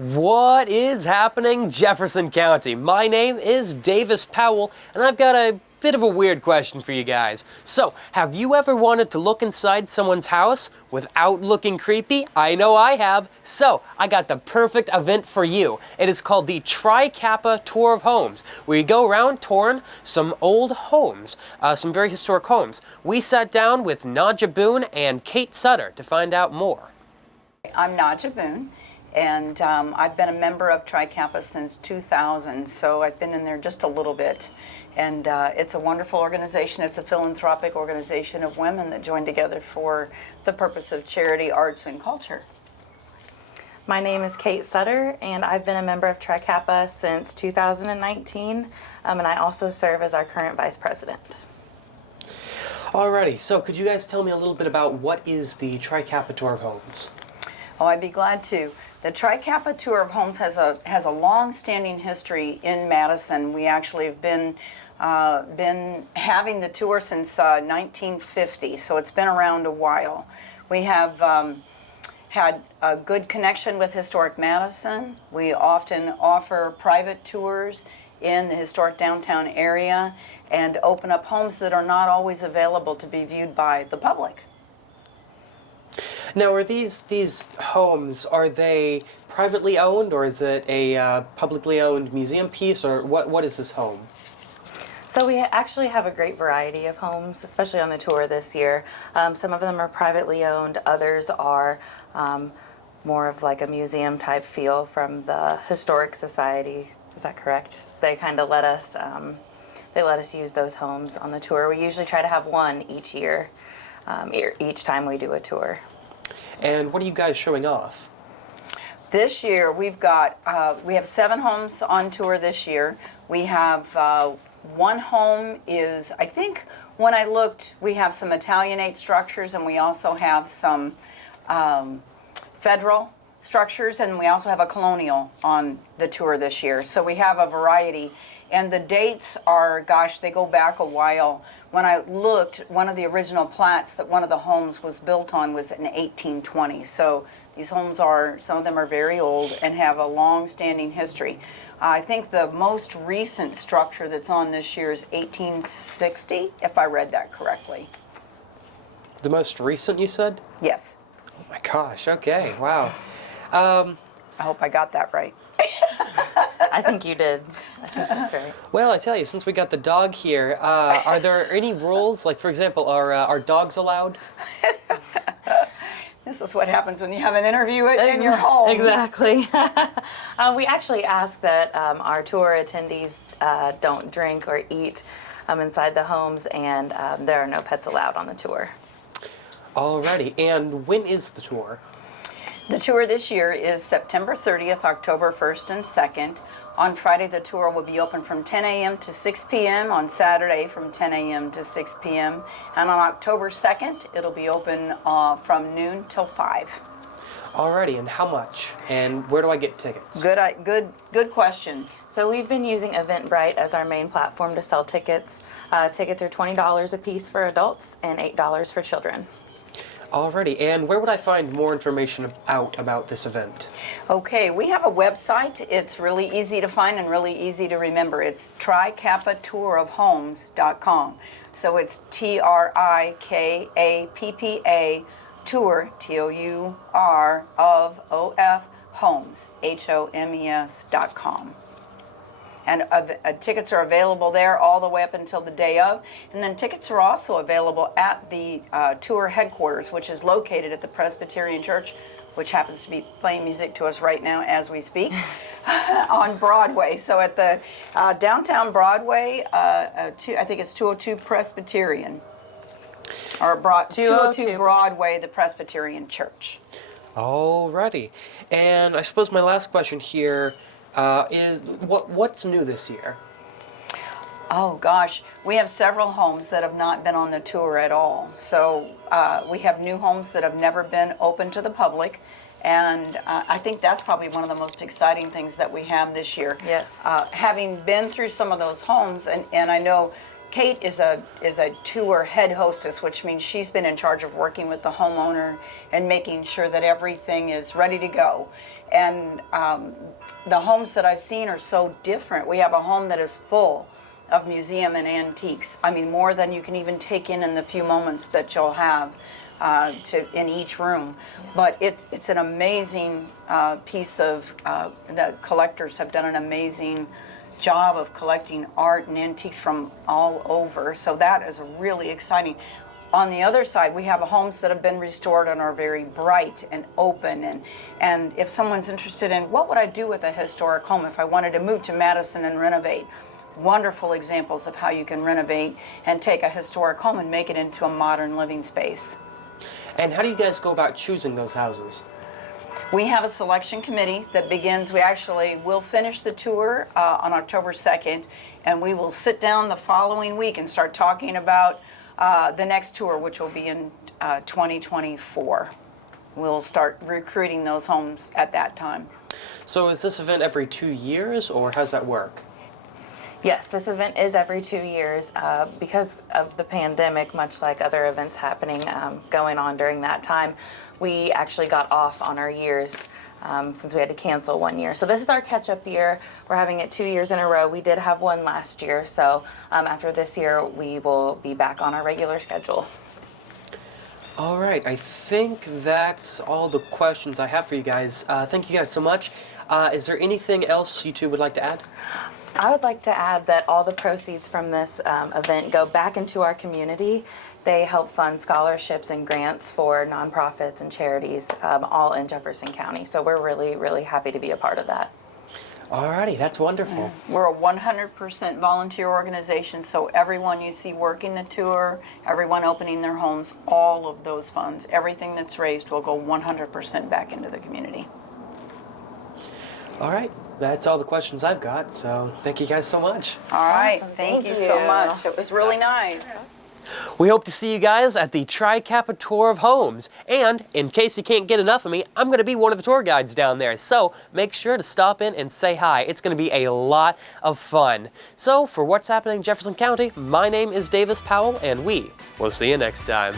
What is happening, Jefferson County? My name is Davis Powell, and I've got a bit of a weird question for you guys. So, have you ever wanted to look inside someone's house without looking creepy? I know I have. So, I got the perfect event for you. It is called the Kappa Tour of Homes, where you go around touring some old homes, some very historic homes. We sat down with Nadja Boone and Kate Sutter to find out more. I'm Nadja Boone. And I've been a member of Kappa since 2000, so I've been in there just a little bit. And it's a wonderful organization. It's a philanthropic organization of women that join together for the purpose of charity, arts, and culture. My name is Kate Sutter, and I've been a member of Kappa since 2019, and I also serve as our current vice president. Alrighty, so could you guys tell me a little bit about what is the Kappa Tour of Homes? Oh, I'd be glad to. The Kappa Tour of Homes has a long-standing history in Madison. We actually have been having the tour since 1950, so it's been around a while. We have had a good connection with historic Madison. We often offer private tours in the historic downtown area and open up homes that are not always available to be viewed by the public. Now, are these homes, are they privately owned, or is it a publicly owned museum piece, or what is this home? So we actually have a great variety of homes, especially on the tour this year. Some of them are privately owned, others are more of like a museum type feel from the Historic Society. Is that correct? They kind of let us use those homes on the tour. We usually try to have one each year, each time we do a tour. And what are you guys showing off? This year we've got we have 7 homes on tour this year. We have one home is, I think when I looked, we have some Italianate structures, and we also have some federal structures, and we also have a colonial on the tour this year. So we have a variety, and the dates are, gosh, they go back a while. When I looked, one of the original plats that one of the homes was built on was in 1820. So these homes are, some of them are very old and have a long-standing history. I think the most recent structure that's on this year is 1860, if I read that correctly. The most recent, you said? Yes. Oh my gosh, okay, wow. I hope I got that right. I think you did. I think that's right. Well, I tell you, since we got the dog here, are there any rules? Like, for example, are dogs allowed? This is what happens when you have an interview in your home. Exactly. We actually ask that our tour attendees don't drink or eat inside the homes, and there are no pets allowed on the tour. Alrighty, and when is the tour? The tour this year is September 30th, October 1st and 2nd. On Friday, the tour will be open from 10 a.m. to 6 p.m. On Saturday, from 10 a.m. to 6 p.m. And on October 2nd, it'll be open from noon till 5. Alrighty, and how much? And where do I get tickets? Good question. So we've been using Eventbrite as our main platform to sell tickets. Tickets are $20 a piece for adults and $8 for children. Alrighty, and where would I find more information about this event? Okay, we have a website. It's really easy to find and really easy to remember. It's trikappatourofhomes.com. So it's TRIKAPPA tour, TOUR of OF homes, HOMES.com. And tickets are available there all the way up until the day of. And then tickets are also available at the tour headquarters, which is located at the Presbyterian Church, which happens to be playing music to us right now as we speak, on Broadway. So at the downtown Broadway, I think it's 202 Presbyterian, or 202 Broadway, the Presbyterian Church. Alrighty. And I suppose my last question here, What's new this year? Oh gosh, we have several homes that have not been on the tour at all. So we have new homes that have never been open to the public. And I think that's probably one of the most exciting things that we have this year. Yes. Having been through some of those homes, and I know Kate is a tour head hostess, which means she's been in charge of working with the homeowner and making sure that everything is ready to go. And the homes that I've seen are so different. We have a home that is full of museum and antiques. I mean, more than you can even take in the few moments that you'll have in each room. But it's an amazing piece of, the collectors have done an amazing job of collecting art and antiques from all over. So that is really exciting. On the other side, we have homes that have been restored and are very bright and open. And if someone's interested in what would I do with a historic home if I wanted to move to Madison and renovate, wonderful examples of how you can renovate and take a historic home and make it into a modern living space. And how do you guys go about choosing those houses? We have a selection committee that begins, we'll finish the tour on October 2nd, and we will sit down the following week and start talking about the next tour, which will be in 2024. We'll start recruiting those homes at that time. So is this event every 2 years, or how does that work? Yes, this event is every 2 years because of the pandemic, much like other events happening, going on during that time. We actually got off on our years since we had to cancel 1 year. So this is our catch-up year. We're having it 2 years in a row. We did have one last year, so after this year, we will be back on our regular schedule. All right, I think that's all the questions I have for you guys. Thank you guys so much. Is there anything else you two would like to add? I would like to add that all the proceeds from this event go back into our community. They help fund scholarships and grants for nonprofits and charities, all in Jefferson County. So we're really, really happy to be a part of that. Alrighty, that's wonderful. We're a 100% volunteer organization, so everyone you see working the tour, everyone opening their homes, all of those funds, everything that's raised will go 100% back into the community. All right, that's all the questions I've got, so thank you guys so much. All right, Awesome. thank you Thank so you. much. It was really nice. We hope to see you guys at the Kappa Tour of Homes. And in case you can't get enough of me, I'm going to be one of the tour guides down there. So make sure to stop in and say hi. It's going to be a lot of fun. So for What's Happening in Jefferson County, my name is Davis Powell, and we will see you next time.